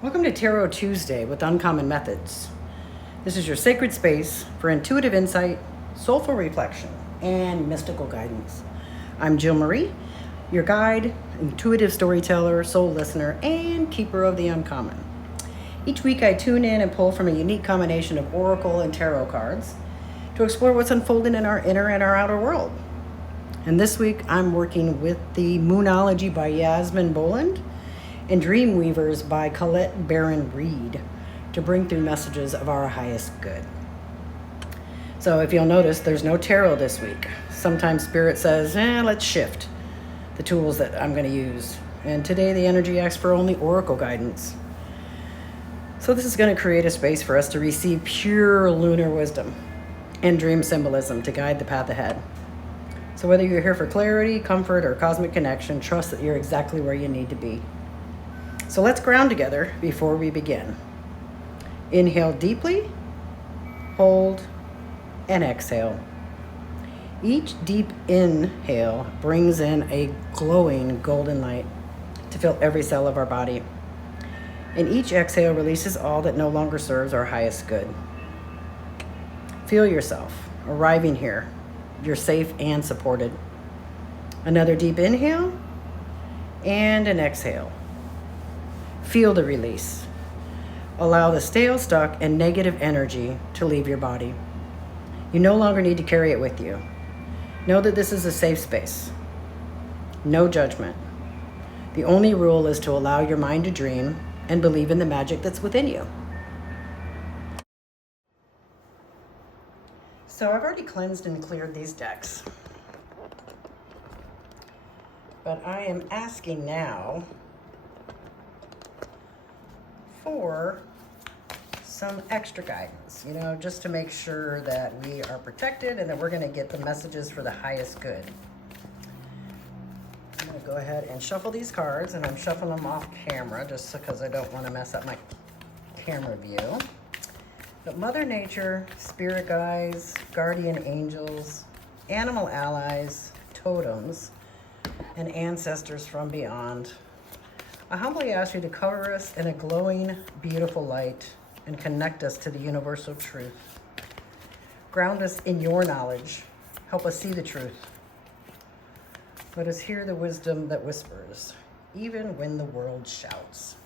Welcome to Tarot Tuesday with Uncommon Methods. This is your sacred space for intuitive insight, soulful reflection, and mystical guidance. I'm Jill Marie, your guide, intuitive storyteller, soul listener, and keeper of the uncommon. Each week I tune in and pull from a unique combination of oracle and tarot cards to explore what's unfolding in our inner and our outer world. And this week I'm working with the Moonology by Yasmin Boland and Dreamweavers by Colette Baron-Reid to bring through messages of our highest good. So if you'll notice, there's no tarot this week. Sometimes Spirit says, let's shift the tools that I'm going to use. And today the energy asks for only oracle guidance. So this is going to create a space for us to receive pure lunar wisdom and dream symbolism to guide the path ahead. So whether you're here for clarity, comfort, or cosmic connection, trust that you're exactly where you need to be. So let's ground together before we begin. Inhale deeply, hold, and exhale. Each deep inhale brings in a glowing golden light to fill every cell of our body. And each exhale releases all that no longer serves our highest good. Feel yourself arriving here. You're safe and supported. Another deep inhale and an exhale. Feel the release. Allow the stale, stuck, and negative energy to leave your body. You no longer need to carry it with you. Know that this is a safe space. No judgment. The only rule is to allow your mind to dream and believe in the magic that's within you. So I've already cleansed and cleared these decks. But I am asking now for some extra guidance, just to make sure that we are protected and that we're going to get the messages for the highest good. I'm going to go ahead and shuffle these cards, and I'm shuffling them off camera just because I don't want to mess up my camera view. But Mother Nature, spirit guides, guardian angels, animal allies, totems, and ancestors from beyond, I humbly ask you to cover us in a glowing, beautiful light and connect us to the universal truth. Ground us in your knowledge. Help us see the truth. Let us hear the wisdom that whispers, even when the world shouts.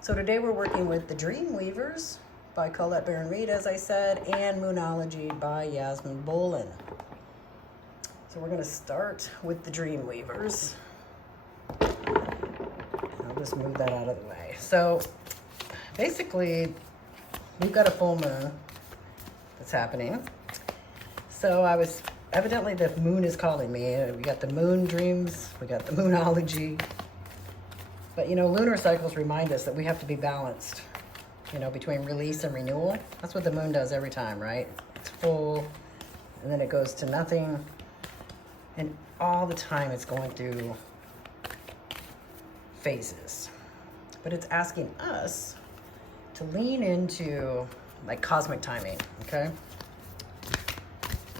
So today we're working with the Dreamweavers by Colette Baron-Reid, as I said, and Moonology by Yasmin Boland. So we're going to start with the Dreamweavers. I'll just move that out of the way. So basically, we've got a full moon that's happening. So evidently the moon is calling me. We got the moon dreams, we got the moonology. But lunar cycles remind us that we have to be balanced, between release and renewal. That's what the moon does every time, right? It's full, and then it goes to nothing. And all the time it's going through phases. But it's asking us to lean into cosmic timing, okay?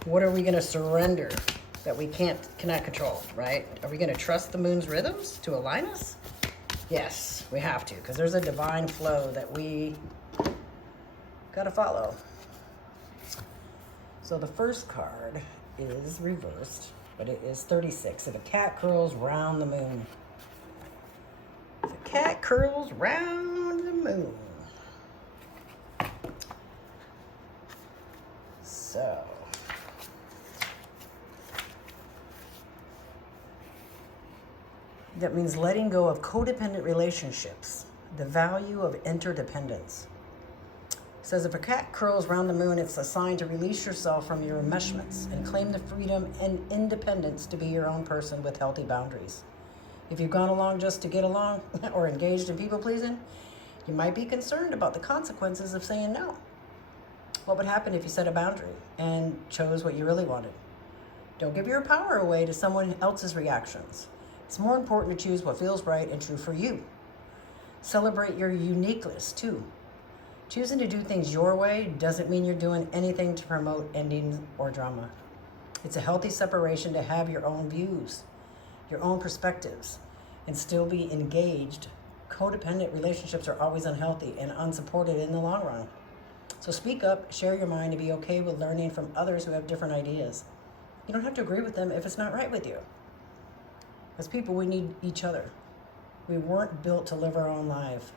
What are we going to surrender that we cannot control, right? Are we going to trust the moon's rhythms to align us? Yes, we have to, because there's a divine flow that we got to follow. So the first card is reversed, but it is 36. If a cat curls round the moon. If a cat curls round the moon. So that means letting go of codependent relationships, the value of interdependence. It says if a cat curls round the moon, it's a sign to release yourself from your enmeshments and claim the freedom and independence to be your own person with healthy boundaries. If you've gone along just to get along or engaged in people-pleasing, you might be concerned about the consequences of saying no. What would happen if you set a boundary and chose what you really wanted? Don't give your power away to someone else's reactions. It's more important to choose what feels right and true for you. Celebrate your uniqueness, too. Choosing to do things your way doesn't mean you're doing anything to promote endings or drama. It's a healthy separation to have your own views, your own perspectives, and still be engaged codependent relationships are always unhealthy and unsupported in the long run. So speak up, share your mind, and be okay with learning from others who have different ideas. You don't have to agree with them if it's not right with you. As people, we need each other. We weren't built to live our own life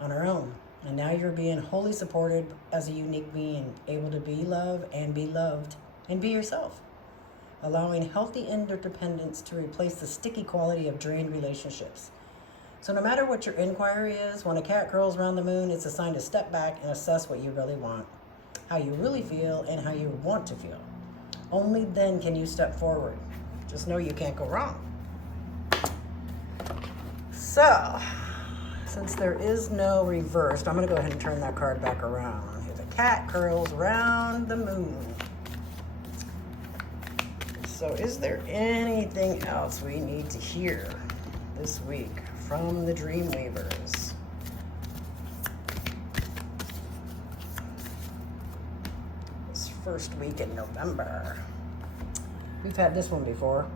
on our own. And now you're being wholly supported as a unique being, able to be loved and be yourself. Allowing healthy interdependence to replace the sticky quality of drained relationships. So no matter what your inquiry is, when a cat curls around the moon, it's a sign to step back and assess what you really want, how you really feel, and how you want to feel. Only then can you step forward. Just know you can't go wrong. So, since there is no reversed, I'm going to go ahead and turn that card back around. If a cat curls around the moon. So is there anything else we need to hear this week from the dreamweavers? This first week in November. We've had this one before.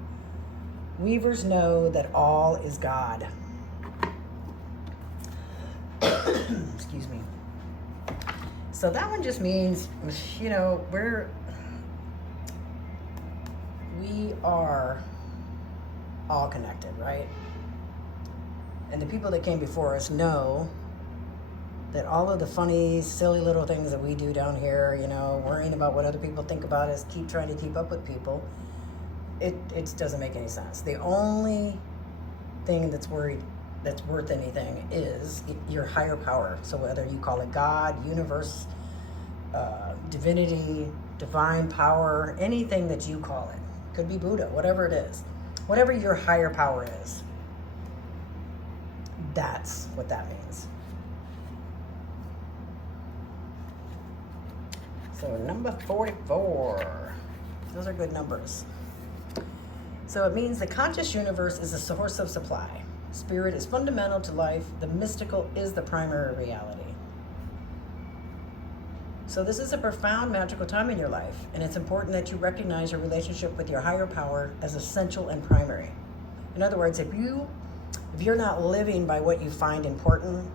Weavers know that all is God. Excuse me. So that one just means, we are all connected, right? And the people that came before us know that all of the funny, silly little things that we do down here, worrying about what other people think about us, trying to keep up with people, it doesn't make any sense. The only thing that's worth anything is your higher power. So whether you call it God, universe, divinity, divine power, anything that you call it, could be Buddha, whatever it is, whatever your higher power is, that's what that means. So number 44, those are good numbers. So it means the conscious universe is a source of supply. Spirit is fundamental to life. The mystical is the primary reality. So this is a profound magical time in your life, and it's important that you recognize your relationship with your higher power as essential and primary. In other words, if you're not living by what you find important,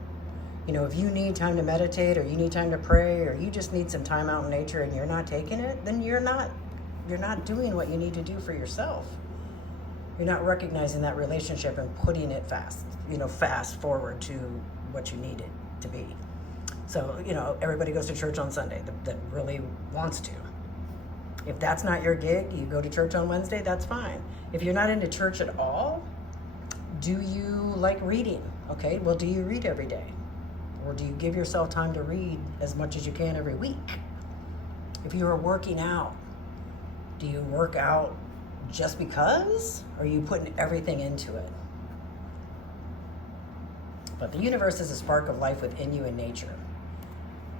if you need time to meditate, or you need time to pray, or you just need some time out in nature and you're not taking it, then you're not doing what you need to do for yourself. You're not recognizing that relationship and putting it fast forward to what you need it to be. So, everybody goes to church on Sunday that really wants to. If that's not your gig, you go to church on Wednesday, that's fine. If you're not into church at all, do you like reading? Okay, well, do you read every day? Or do you give yourself time to read as much as you can every week? If you are working out, do you work out just because? Or are you putting everything into it? But the universe is a spark of life within you in nature.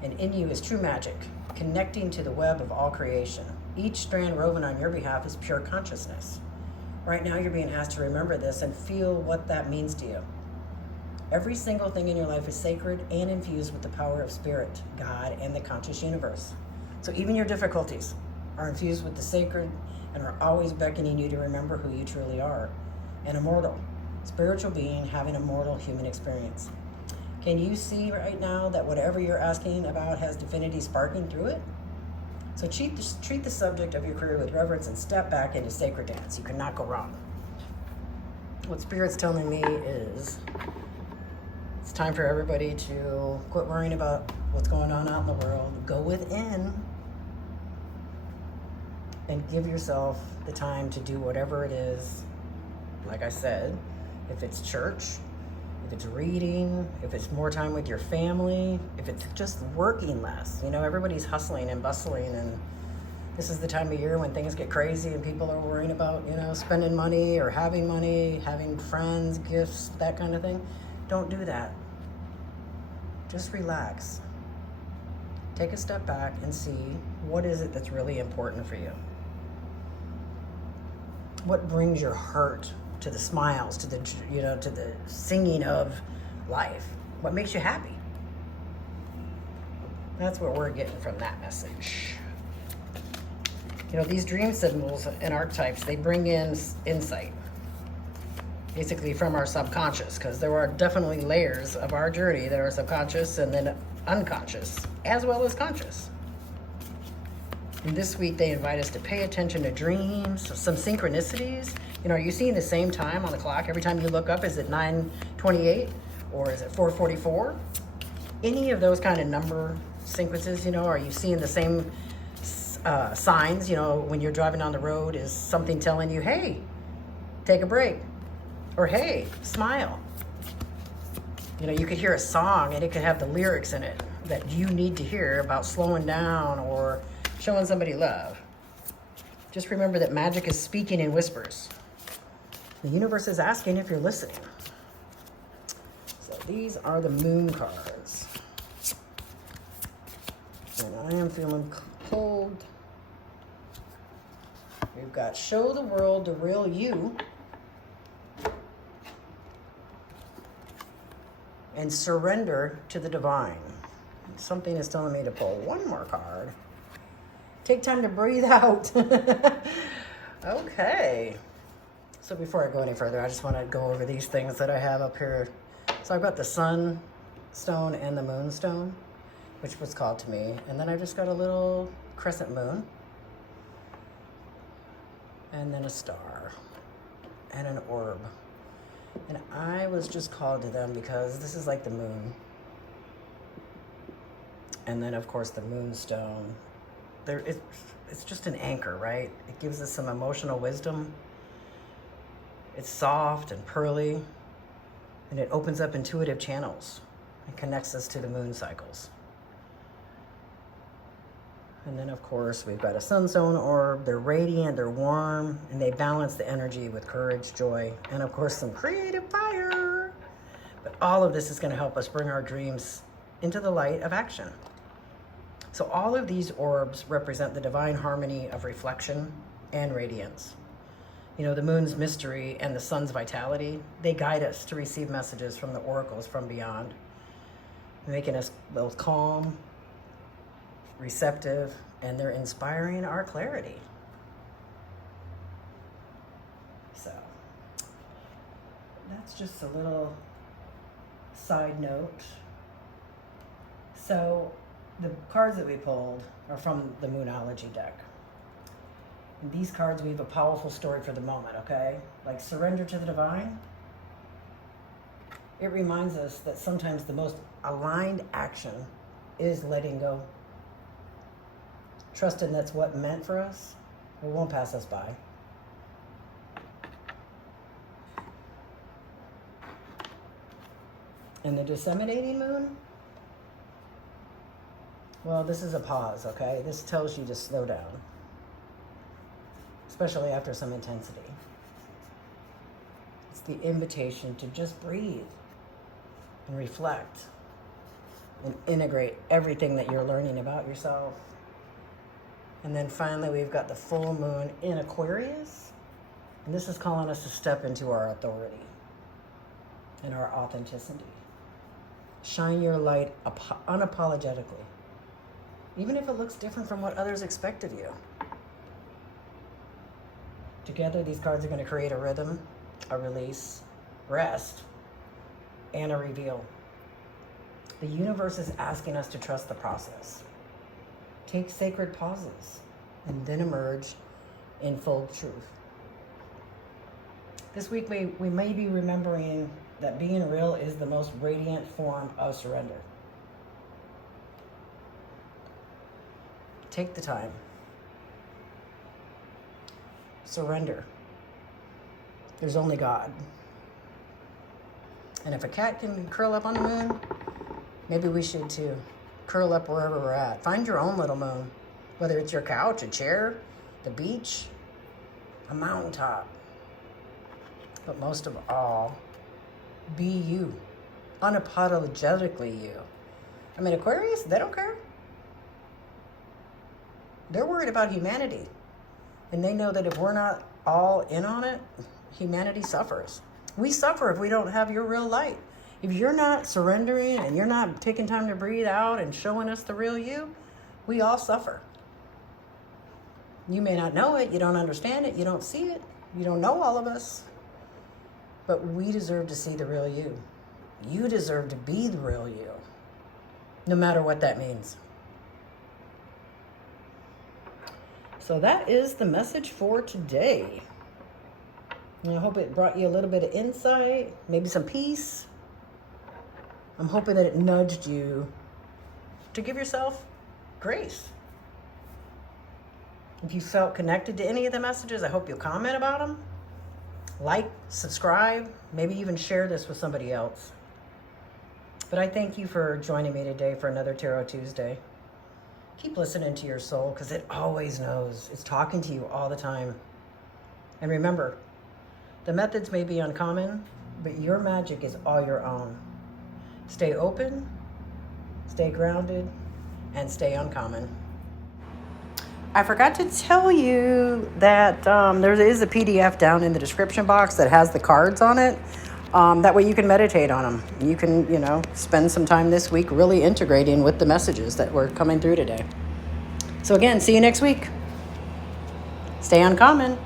And in you is true magic, connecting to the web of all creation. Each strand woven on your behalf is pure consciousness. Right now you're being asked to remember this and feel what that means to you. Every single thing in your life is sacred and infused with the power of spirit, God, and the conscious universe. So even your difficulties are infused with the sacred and are always beckoning you to remember who you truly are. An immortal, spiritual being having a mortal human experience. Can you see right now that whatever you're asking about has divinity sparking through it? So treat the subject of your career with reverence and step back into sacred dance. You cannot go wrong. What Spirit's telling me is it's time for everybody to quit worrying about what's going on out in the world. Go within and give yourself the time to do whatever it is. Like I said, if it's church, if it's reading, if it's more time with your family, if it's just working less. Everybody's hustling and bustling, and this is the time of year when things get crazy and people are worrying about, spending money or having friends, gifts, that kind of thing. Don't do that. Just relax. Take a step back and see what is it that's really important for you. What brings your heart to the smiles, to the singing of life? What makes you happy? That's what we're getting from that message. These dream symbols and archetypes, they bring in insight. basically from our subconscious, because there are definitely layers of our journey that are subconscious and then unconscious, as well as conscious. And this week they invite us to pay attention to dreams, some synchronicities. You know, are you seeing the same time on the clock? Every time you look up, is it 9:28 or is it 4:44? Any of those kind of number sequences, you know, are you seeing the same signs? You know, when you're driving on the road, is something telling you, hey, take a break, or hey, smile? You know, you could hear a song and it could have the lyrics in it that you need to hear about slowing down or showing somebody love. Just remember that magic is speaking in whispers. The universe is asking if you're listening. So these are the moon cards. And I am feeling cold. We've got show the world the real you. And surrender to the divine. Something is telling me to pull one more card. Take time to breathe out. Okay. So before I go any further, I just want to go over these things that I have up here. So I've got the sun stone and the moon stone, which was called to me. And then I just got a little crescent moon. And then a star. And an orb. And I was just called to them because this is like the moon. And then, of course, the moonstone. It's just an anchor, right? It gives us some emotional wisdom. It's soft and pearly, and it opens up intuitive channels and connects us to the moon cycles. And then, of course, we've got a sunstone orb. They're radiant, they're warm, and they balance the energy with courage, joy, and, of course, some creative fire. But all of this is going to help us bring our dreams into the light of action. So all of these orbs represent the divine harmony of reflection and radiance. You know, the moon's mystery and the sun's vitality, they guide us to receive messages from the oracles from beyond, making us both calm, receptive, and they're inspiring our clarity. So that's just a little side note. So the cards that we pulled are from the Moonology deck. And these cards weave a powerful story for the moment, okay? Like surrender to the divine. It reminds us that sometimes the most aligned action is letting go. Trusting that's what meant for us, it won't pass us by. And the disseminating moon, well, this is a pause, okay? This tells you to slow down, especially after some intensity. It's the invitation to just breathe and reflect and integrate everything that you're learning about yourself. And then finally, we've got the full moon in Aquarius. And this is calling us to step into our authority and our authenticity. Shine your light unapologetically, even if it looks different from what others expect of you. Together, these cards are going to create a rhythm, a release, rest, and a reveal. The universe is asking us to trust the process. Take sacred pauses, and then emerge in full truth. This week, we may be remembering that being real is the most radiant form of surrender. Take the time. Surrender. There's only God. And if a cat can curl up on the moon, maybe we should too. Curl up wherever we're at. Find your own little moon, whether it's your couch, a chair, the beach, a mountaintop. But most of all, be you. Unapologetically you. I mean, Aquarius, they don't care. They're worried about humanity. And they know that if we're not all in on it, humanity suffers. We suffer if we don't have your real light. If you're not surrendering and you're not taking time to breathe out and showing us the real you, we all suffer. You may not know it, you don't understand it, you don't see it, you don't know all of us. But we deserve to see the real you. You deserve to be the real you, no matter what that means. So that is the message for today. And I hope it brought you a little bit of insight, maybe some peace. I'm hoping that it nudged you to give yourself grace. If you felt connected to any of the messages, I hope you'll comment about them. Like, subscribe, maybe even share this with somebody else. But I thank you for joining me today for another Tarot Tuesday. Keep listening to your soul because it always knows. It's talking to you all the time. And remember, the methods may be uncommon, but your magic is all your own. Stay open, stay grounded, and stay uncommon. I forgot to tell you that there is a PDF down in the description box that has the cards on it. That way you can meditate on them. You can, spend some time this week really integrating with the messages that were coming through today. So again, see you next week. Stay uncommon.